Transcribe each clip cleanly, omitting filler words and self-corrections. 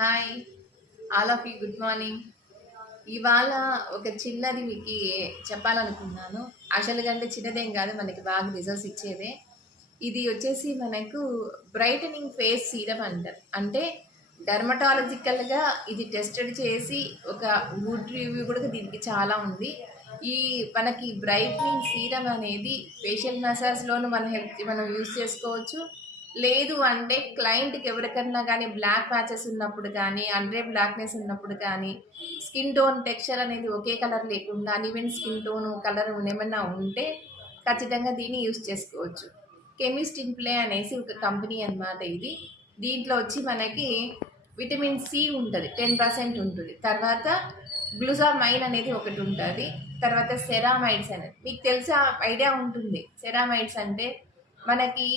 Hi all of you good morning. ఇవాళ ఒక చిన్నది మీకు చెప్పాలనుకున్నాను. అసలు కంటే చిన్నదేం కాదు, మనకి బాగా రిజల్ట్స్ ఇచ్చేదే. ఇది వచ్చేసి మనకు బ్రైటనింగ్ ఫేస్ సీరం అంటారు. అంటే డర్మటాలజికల్గా ఇది టెస్టెడ్ చేసి ఒక గుడ్ రివ్యూ కూడా దీనికి చాలా ఉంది. ఈ మనకి బ్రైట్నింగ్ సీరం అనేది ఫేషియల్ మసాజ్లోను మనం యూస్ చేసుకోవచ్చు. లేదు అంటే క్లయింట్కి ఎవరికన్నా కానీ బ్లాక్ ప్యాచెస్ ఉన్నప్పుడు కానీ, అండ్రే బ్లాక్నెస్ ఉన్నప్పుడు కానీ, స్కిన్ టోన్ టెక్స్చర్ అనేది ఒకే కలర్ లేకుండా ఈవెన్ స్కిన్ టోన్ కలర్ ఏమన్నా ఉంటే ఖచ్చితంగా దీన్ని యూస్ చేసుకోవచ్చు. కెమిస్ట్ ఇన్ ప్లే అనేసి ఒక కంపెనీ అన్నమాట ఇది. దీంట్లో వచ్చి మనకి విటమిన్ సి ఉంటుంది, 10% ఉంటుంది. తర్వాత గ్లూజామైన్ అనేది ఒకటి ఉంటుంది. తర్వాత సెరామైడ్స్ అనేది మీకు తెలిసే ఐడియా ఉంటుంది. సెరామైడ్స్ అంటే మనకి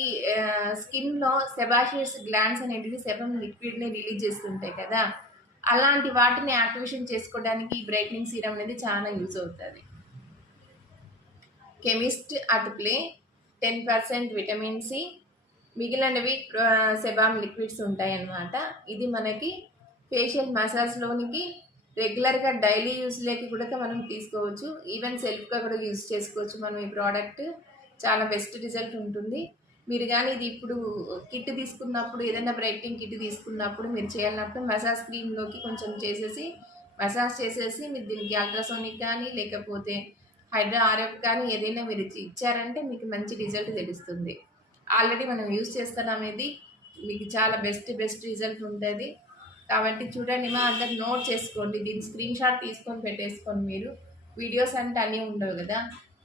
స్కిన్లో సెబాషియస్ గ్లాండ్స్ అనేటివి సెబమ్ లిక్విడ్ని రిలీజ్ చేస్తుంటాయి కదా, అలాంటి వాటిని యాక్టివేషన్ చేసుకోవడానికి ఈ బ్రైట్నింగ్ సీరం అనేది చాలా యూజ్ అవుతుంది. Chemist at play, 10% vitamin C, మిగిలినవి సెబామ్ లిక్విడ్స్ ఉంటాయి అన్నమాట. ఇది మనకి ఫేషియల్ మసాజ్లోనికి రెగ్యులర్గా డైలీ యూస్లోకి కూడా మనం తీసుకోవచ్చు. ఈవెన్ సెల్ఫ్గా కూడా యూజ్ చేసుకోవచ్చు మనం. ఈ ప్రోడక్ట్ చాలా బెస్ట్ రిజల్ట్ ఉంటుంది. మీరు కానీ ఇది ఇప్పుడు కిట్ తీసుకున్నప్పుడు, ఏదైనా బ్రైట్నింగ్ కిట్ తీసుకున్నప్పుడు మీరు చేయాలన్నప్పుడు మసాజ్ క్రీమ్లోకి కొంచెం మసాజ్ చేసేసి మీరు దీనికి అల్ట్రాసోనిక్ కానీ లేకపోతే హైడ్రా ఆర్ఎఫ్ కానీ ఏదైనా మీరు ఇచ్చారంటే మీకు మంచి రిజల్ట్ తెలుస్తుంది. ఆల్రెడీ మనం యూజ్ చేస్తున్నామేది, మీకు చాలా బెస్ట్ రిజల్ట్ ఉంటుంది. కాబట్టి చూడండి, మా అందరు నోట్ చేసుకోండి, దీని స్క్రీన్ షాట్ తీసుకొని పెట్టేసుకోండి. మీరు వీడియోస్ అంటే అన్నీ ఉండవు కదా,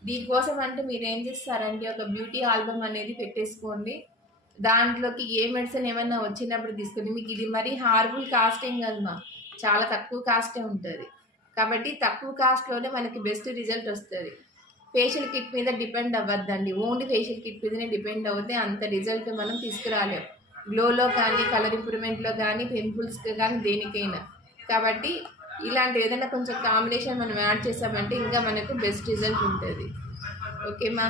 దీనికోసం అంటే మీరు ఏం చేస్తారంటే ఒక బ్యూటీ ఆల్బమ్ అనేది పెట్టేసుకోండి. దాంట్లోకి ఏ మెడిసిన్ ఏమన్నా వచ్చినప్పుడు తీసుకొని, మీకు ఇది మరీ హార్బుల్ కాస్ట్ ఏం కాదు మా, చాలా తక్కువ కాస్టే ఉంటుంది. కాబట్టి తక్కువ కాస్ట్లోనే మనకి బెస్ట్ రిజల్ట్ వస్తుంది. ఫేషియల్ కిట్ మీద డిపెండ్ అవ్వద్దండి, ఓన్లీ ఫేషియల్ కిట్ మీదనే డిపెండ్ అవుతే అంత రిజల్ట్ మనం తీసుకురాలేం. గ్లోలో కానీ, కలర్ ఇంప్రూవ్మెంట్లో కానీ, పింపుల్స్కి కానీ, దేనికైనా. కాబట్టి ఇలాంటి ఏదైనా కొంచెం కాంబినేషన్ మనం యాడ్ చేసామంటే ఇంకా మనకు బెస్ట్ రిజల్ట్ ఉంటుంది. ఓకే మా.